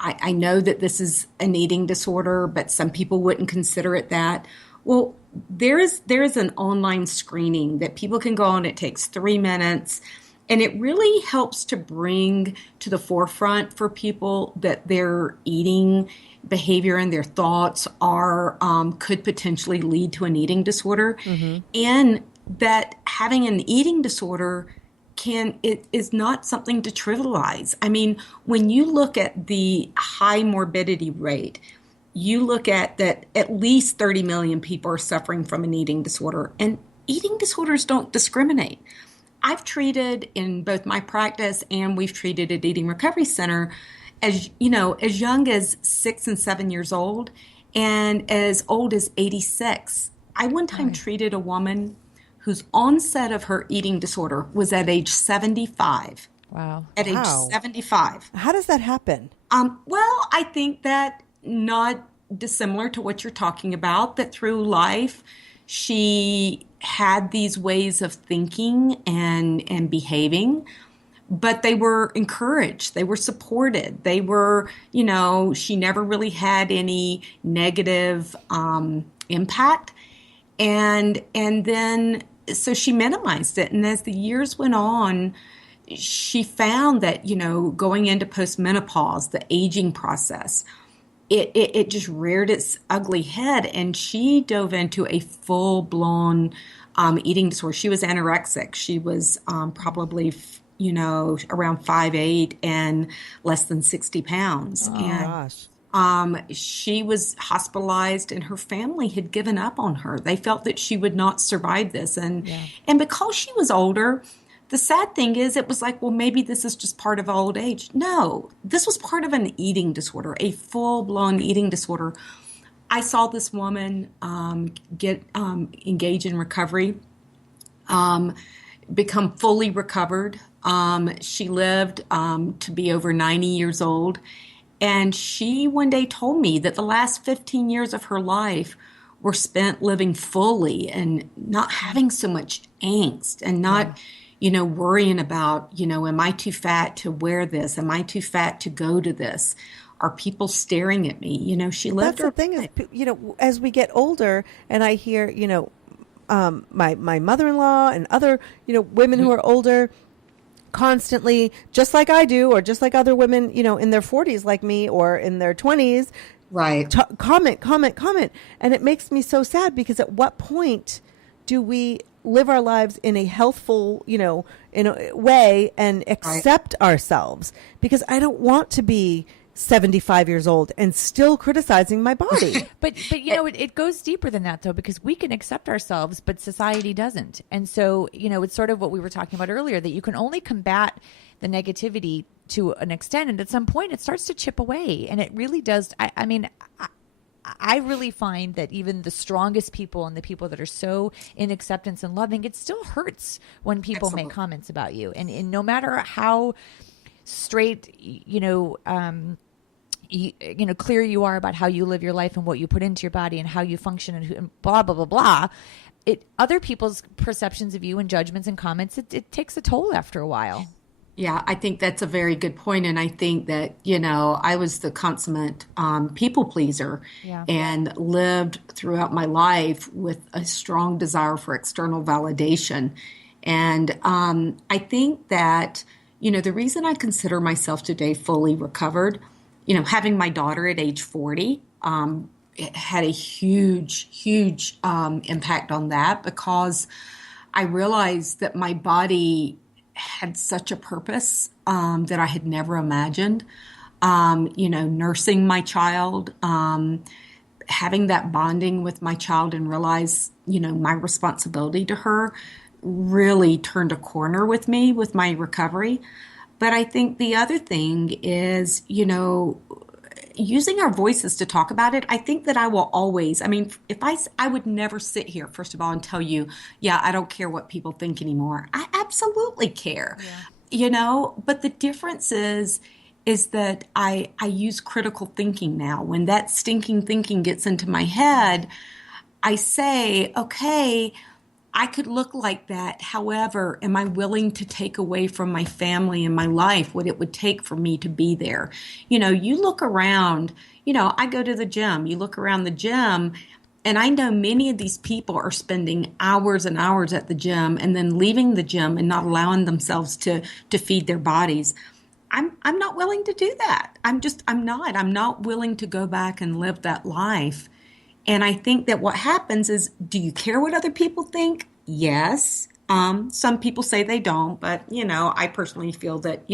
I know that this is an eating disorder, but some people wouldn't consider it that. Well, there is an online screening that people can go on. It takes 3 minutes. And it really helps to bring to the forefront for people that their eating behavior and their thoughts could potentially lead to an eating disorder. Mm-hmm. And that having an eating disorder is not something to trivialize. I mean, when you look at the high morbidity rate, you look at that at least 30 million people are suffering from an eating disorder, and eating disorders don't discriminate. I've treated in both my practice and we've treated at Eating Recovery Center as young as 6 and 7 years old and as old as 86. I one time treated a woman whose onset of her eating disorder was at age 75. Wow. At age 75. How does that happen? Well, I think that not dissimilar to what you're talking about, that through life, she had these ways of thinking and behaving, but they were encouraged. They were supported. They were, she never really had any negative impact. And then, so she minimized it. And as the years went on, she found that, going into postmenopause, the aging process, it just reared its ugly head, and she dove into a full-blown eating disorder. She was anorexic. She was probably, around 5'8" and less than 60 pounds. Oh, and gosh. She was hospitalized, and her family had given up on her. They felt that she would not survive this. And because she was older, the sad thing is it was like, well, maybe this is just part of old age. No, this was part of an eating disorder, a full-blown eating disorder. I saw this woman engage in recovery, become fully recovered. She lived to be over 90 years old. And she one day told me that the last 15 years of her life were spent living fully and not having so much angst and not worrying about, am I too fat to wear this? Am I too fat to go to this? Are people staring at me? She lived. That's the thing is, as we get older, and I hear, my mother-in-law and other, women who are older constantly, just like I do, or just like other women, in their 40s like me or in their 20s, right? Comment. And it makes me so sad, because at what point do we live our lives in a healthful, in a way and accept ourselves? Because I don't want to be 75 years old and still criticizing my body. But it goes deeper than that, though, because we can accept ourselves, but society doesn't. And so, it's sort of what we were talking about earlier, that you can only combat the negativity to an extent. And at some point it starts to chip away. And it really does. I really find that even the strongest people and the people that are so in acceptance and loving, it still hurts when people make comments about you. And no matter how straight, clear you are about how you live your life and what you put into your body and how you function and blah, blah, blah, blah. Other people's perceptions of you and judgments and comments, it takes a toll after a while. Yeah, I think that's a very good point. And I think that, I was the consummate people pleaser and lived throughout my life with a strong desire for external validation. And I think that, the reason I consider myself today fully recovered, having my daughter at age 40, it had a huge impact on that, because I realized that my body had such a purpose that I had never imagined. Nursing my child, having that bonding with my child, and realize, my responsibility to her really turned a corner with me with my recovery. But I think the other thing is, using our voices to talk about it. I think that I will always, if I would never sit here, first of all, and tell you, I don't care what people think anymore. I absolutely care, but the difference is that I use critical thinking now. When that stinking thinking gets into my head, I say, okay, I could look like that. However, am I willing to take away from my family and my life what it would take for me to be there? You look around, I go to the gym. You look around the gym, and I know many of these people are spending hours and hours at the gym and then leaving the gym and not allowing themselves to feed their bodies. I'm not willing to do that. I'm not willing to go back and live that life. And I think that what happens is, do you care what other people think? Yes. Some people say they don't, but, I personally feel that,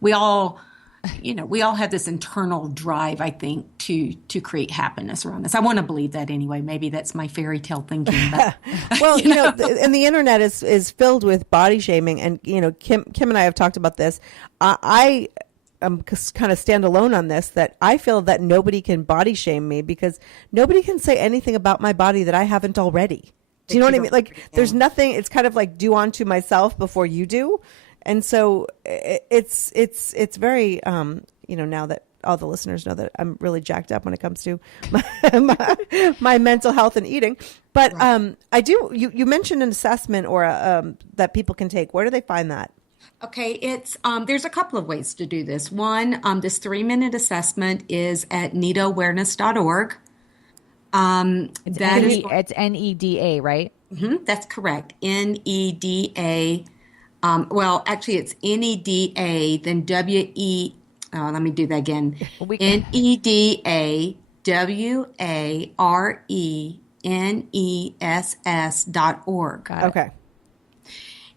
we all have this internal drive, I think, to create happiness around us. I want to believe that anyway. Maybe that's my fairy tale thinking. But, well, and the internet is filled with body shaming. And, Kim and I have talked about this. I kind of stand alone on this, that I feel that nobody can body shame me, because nobody can say anything about my body that I haven't already. Do you know what I mean? Like, there's nothing. It's kind of like do unto myself before you do. And so it's very, now that all the listeners know that I'm really jacked up when it comes to my mental health and eating. But I do, you mentioned an assessment or that people can take. Where do they find that? Okay, it's there's a couple of ways to do this. One, this 3-minute assessment is at NEDAawareness.org. It's NEDA, right? Mm-hmm, that's correct. NEDA. Well, actually, it's NEDA, then WE. Oh, let me do that again. NEDAawareness.org. Okay.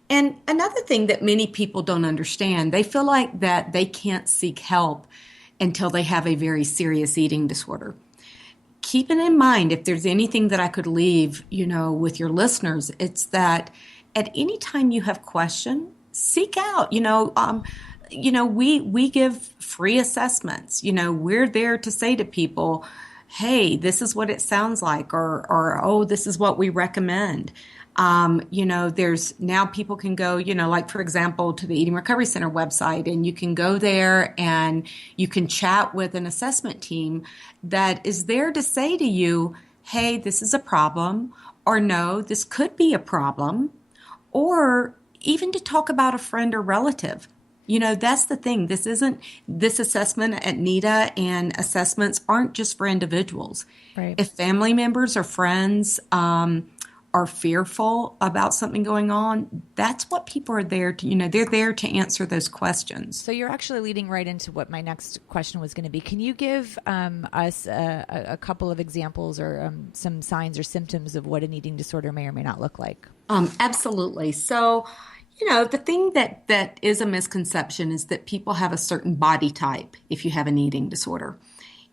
And another thing that many people don't understand, they feel like that they can't seek help until they have a very serious eating disorder. Keeping in mind, if there's anything that I could leave, with your listeners, it's that at any time you have questions, seek out. We give free assessments. We're there to say to people, hey, this is what it sounds like, or oh, this is what we recommend. There's now people can go, like, for example, to the Eating Recovery Center website, and you can go there and you can chat with an assessment team that is there to say to you, hey, this is a problem, or no, this could be a problem, or even to talk about a friend or relative. That's the thing. This assessment at NEDA and assessments aren't just for individuals. Right. If family members or friends, are fearful about something going on, that's what people are there to, they're there to answer those questions. So you're actually leading right into what my next question was going to be. Can you give us a couple of examples or some signs or symptoms of what an eating disorder may or may not look like? Absolutely. So, the thing that is a misconception is that people have a certain body type if you have an eating disorder.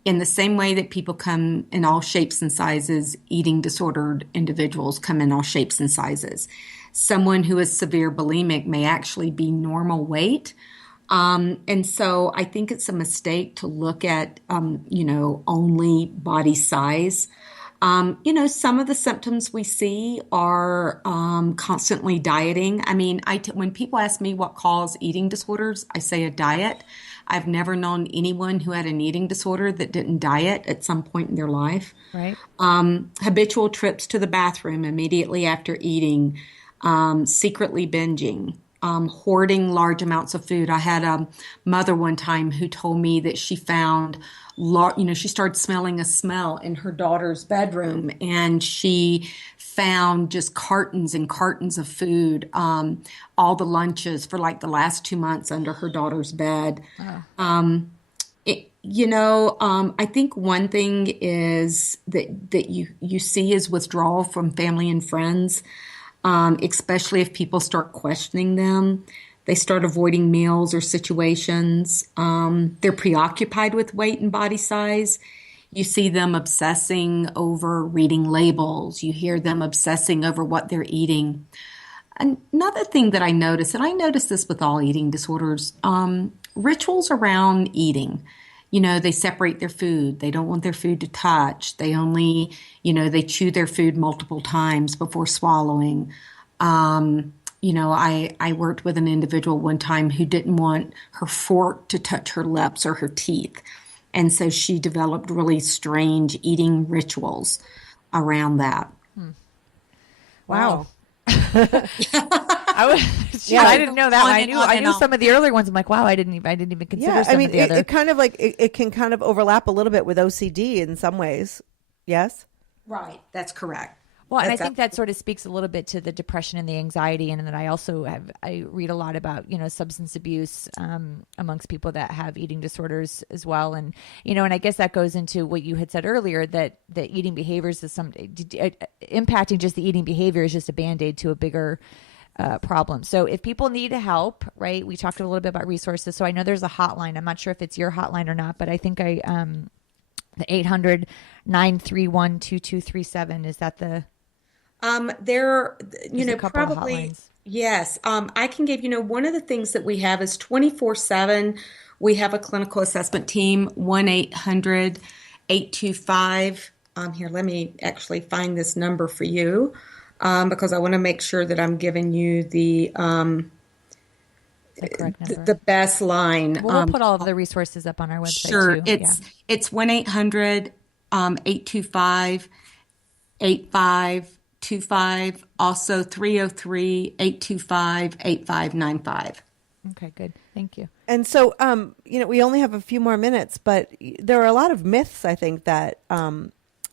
In the same way that people come in all shapes and sizes, eating disordered individuals come in all shapes and sizes. Someone who is severe bulimic may actually be normal weight. And so I think it's a mistake to look at, only body size. Some of the symptoms we see are constantly dieting. When people ask me what causes eating disorders, I say a diet. I've never known anyone who had an eating disorder that didn't diet at some point in their life. Right. Habitual trips to the bathroom immediately after eating, secretly binging, hoarding large amounts of food. I had a mother one time who told me that she found, she started smelling a smell in her daughter's bedroom, and she found just cartons and cartons of food, all the lunches for like the last 2 months under her daughter's bed. I think one thing is that you see is withdrawal from family and friends. Especially if people start questioning them. They start avoiding meals or situations. They're preoccupied with weight and body size. You see them obsessing over reading labels. You hear them obsessing over what they're eating. Another thing that I notice, and I notice this with all eating disorders, rituals around eating. They separate their food. They don't want their food to touch. They only, they chew their food multiple times before swallowing. I worked with an individual one time who didn't want her fork to touch her lips or her teeth. And so she developed really strange eating rituals around that. Wow. I didn't know that. I knew some of the earlier ones. I'm like, wow, I didn't even consider some of the other. It kind of like it can kind of overlap a little bit with OCD in some ways. Yes, right. That's correct. Well, and I think that sort of speaks a little bit to the depression and the anxiety, and then I read a lot about substance abuse amongst people that have eating disorders as well, and and I guess that goes into what you had said earlier, that eating behaviors is impacting just the eating behavior is just a Band-Aid to a bigger problem. So if people need help, right? We talked a little bit about resources. So I know there's a hotline. I'm not sure if it's your hotline or not, but I think the 800-931-2237 is that the there, probably, yes. I can give, one of the things that we have is 24/7. We have a clinical assessment team, 1-800-825. Here, let me actually find this number for you, because I want to make sure that I'm giving you the correct number. The best line. Well, we'll put all of the resources up on our website. Sure. Too. It's 1-800-825-8525, also 303-825-8595. Okay, good. Thank you. And so, we only have a few more minutes, but there are a lot of myths, I think, that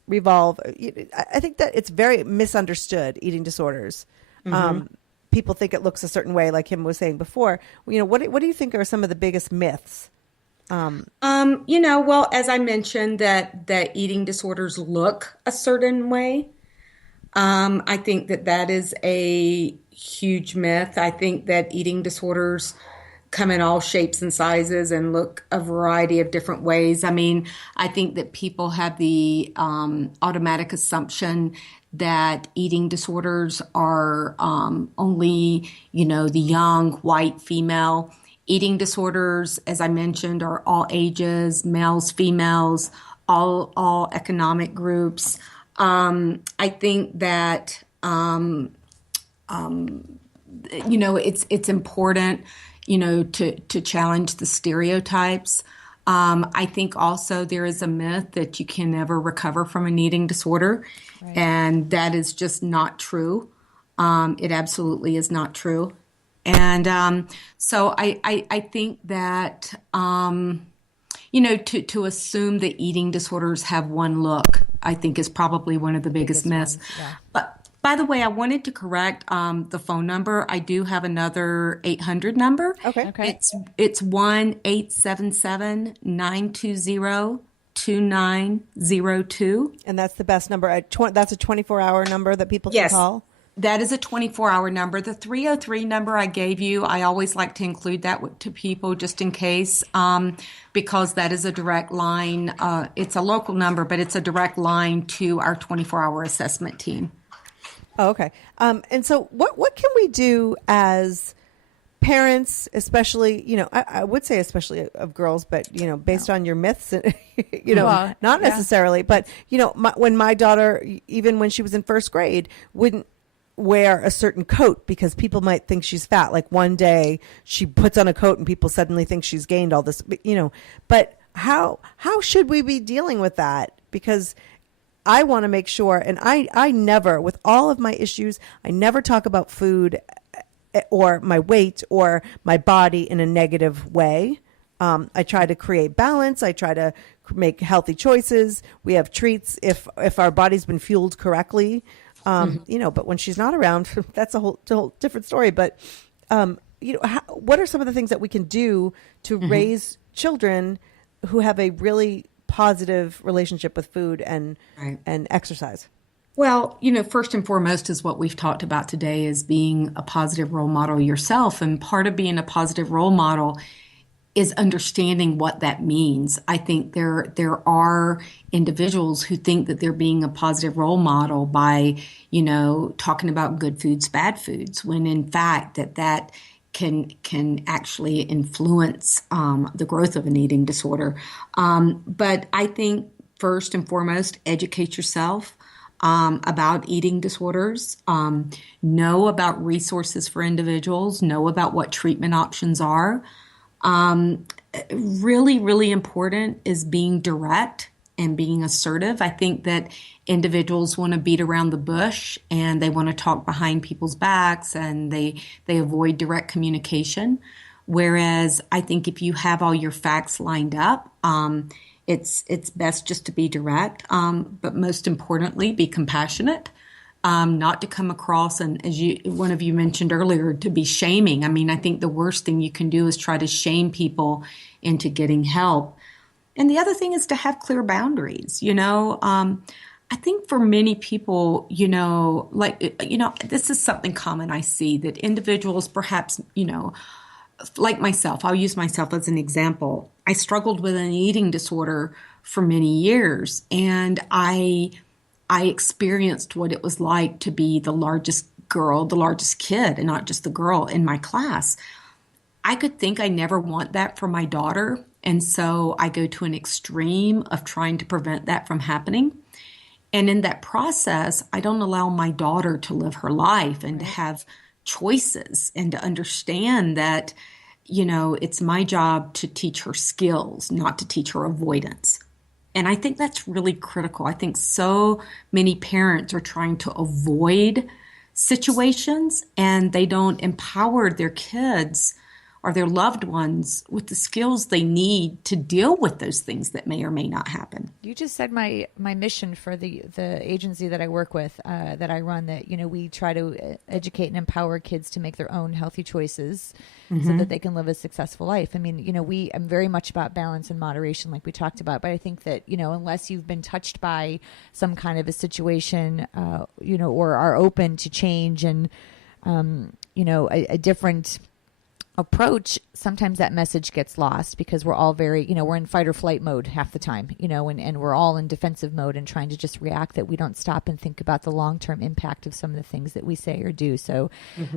revolve. I think that it's very misunderstood, eating disorders. Mm-hmm. People think it looks a certain way, like Kim was saying before. What do you think are some of the biggest myths? Well, as I mentioned, that eating disorders look a certain way. I think that is a huge myth. I think that eating disorders come in all shapes and sizes and look a variety of different ways. I mean, I think that people have the automatic assumption that eating disorders are only, the young, white, female. Eating disorders, as I mentioned, are all ages, males, females, all economic groups. I think that, it's important, to challenge the stereotypes. I think also there is a myth that you can never recover from an eating disorder, right. And that is just not true. It absolutely is not true. And so I think that, to assume that eating disorders have one look, I think is probably one of the biggest myths. Yeah. But by the way, I wanted to correct the phone number. I do have another 800 number. Okay. It's 1-877-920-2902. And that's the best number. That's a 24-hour number that people can call? That is a 24-hour number. The 303 number I gave you, I always like to include that to people just in case, because that is a direct line. It's a local number, but it's a direct line to our 24-hour assessment team. Oh, okay. And so what can we do as parents, especially, I would say especially of girls, but, based on your myths, not necessarily, but, when my daughter, even when she was in first grade, wouldn't wear a certain coat because people might think she's fat. Like one day she puts on a coat and people suddenly think she's gained all this, but how should we be dealing with that? Because I want to make sure, and I never, with all of my issues, I never talk about food or my weight or my body in a negative way. I try to create balance. I try to make healthy choices. We have treats if our body's been fueled correctly, but when she's not around, that's a whole different story. But, what are some of the things that we can do to raise children who have a really positive relationship with food and exercise? Well, first and foremost is what we've talked about today is being a positive role model yourself. And part of being a positive role model is understanding what that means. I think there are individuals who think that they're being a positive role model by, talking about good foods, bad foods, when in fact that can actually influence the growth of an eating disorder. But I think first and foremost, educate yourself about eating disorders, know about resources for individuals, know about what treatment options are. Really, really important is being direct and being assertive. I think that individuals want to beat around the bush and they want to talk behind people's backs and they avoid direct communication. Whereas I think if you have all your facts lined up, it's best just to be direct, but most importantly, be compassionate, not to come across, and as one of you mentioned earlier, to be shaming. I mean, I think the worst thing you can do is try to shame people into getting help. And the other thing is to have clear boundaries. I think for many people, this is something common I see, that individuals perhaps, like myself, I'll use myself as an example. I struggled with an eating disorder for many years, and I experienced what it was like to be the largest girl, the largest kid, and not just the girl in my class. I could think I never want that for my daughter, and so I go to an extreme of trying to prevent that from happening. And in that process, I don't allow my daughter to live her life and to have choices and to understand that, it's my job to teach her skills, not to teach her avoidance. And I think that's really critical. I think so many parents are trying to avoid situations and they don't empower their kids or their loved ones with the skills they need to deal with those things that may or may not happen. You just said my mission for the agency that I work with, that I run, that, we try to educate and empower kids to make their own healthy choices so that they can live a successful life. I mean, I'm very much about balance and moderation, like we talked about, but I think that, unless you've been touched by some kind of a situation, or are open to change and, a different approach, sometimes that message gets lost because we're all very, we're in fight or flight mode half the time, and we're all in defensive mode and trying to just react, that we don't stop and think about the long-term impact of some of the things that we say or do. So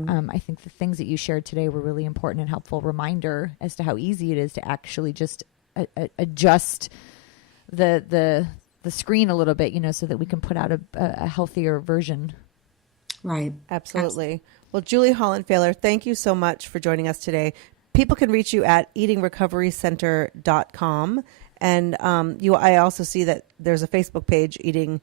I think the things that you shared today were really important and helpful reminder as to how easy it is to actually just adjust the screen a little bit, so that we can put out a healthier version. Right. Absolutely. Well, Julie Holland-Failer, thank you so much for joining us today. People can reach you at eatingrecoverycenter.com. And I also see that there's a Facebook page, Eating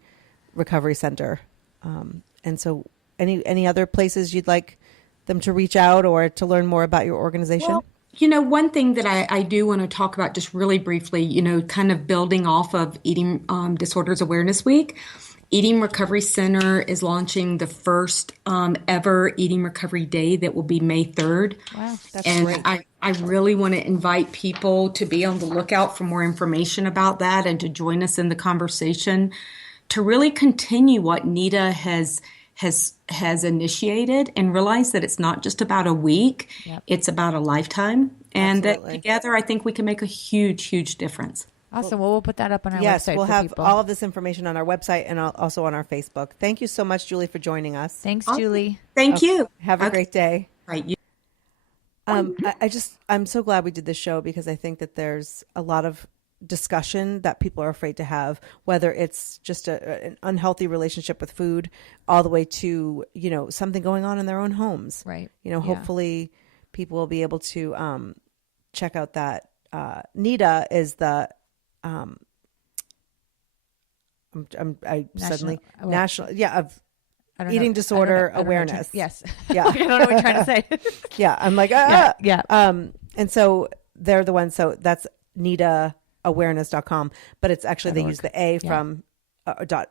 Recovery Center. And so any other places you'd like them to reach out or to learn more about your organization? Well, one thing that I do want to talk about just really briefly, kind of building off of Eating Disorders Awareness Week. Eating Recovery Center is launching the first ever Eating Recovery Day that will be May 3rd. Wow, that's great. I really want to invite people to be on the lookout for more information about that and to join us in the conversation to really continue what NEDA has initiated and realize that it's not just about a week, it's about a lifetime. And Absolutely. That together, I think we can make a huge, huge difference. Awesome. Well, we'll put that up on our website. Yes, we'll have people. all of this information on our website and also on our Facebook. Thank you so much, Julie, for joining us. Thanks, Julie. Thank you. Have a great day. Right. I'm so glad we did this show because I think that there's a lot of discussion that people are afraid to have, whether it's just an unhealthy relationship with food, all the way to, something going on in their own homes. Right. Hopefully people will be able to check out that. NEDA is the national eating disorder awareness. Yes. Yeah. I don't know what you're trying to say. Yeah. I'm like, yeah. And so they're the ones. So that's NEDAawareness.com, but it's actually, they use the A from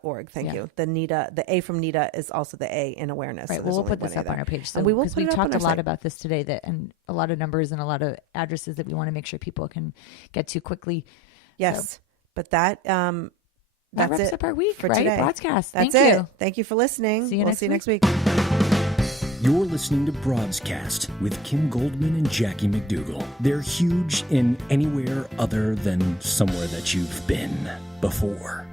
.org. Thank you. The A from NEDA is also the A in awareness. Right. So we'll put this up on our page. So, we will, because we talked a lot about this today, and a lot of numbers and a lot of addresses that we want to make sure people can get to quickly. Yes. So, but that wraps it up our week for right? today. Broadscast. That's Thank you. Thank you for listening. We'll see you next week. You're listening to Broadscast with Kim Goldman and Jackie McDougall. They're huge in anywhere other than somewhere that you've been before.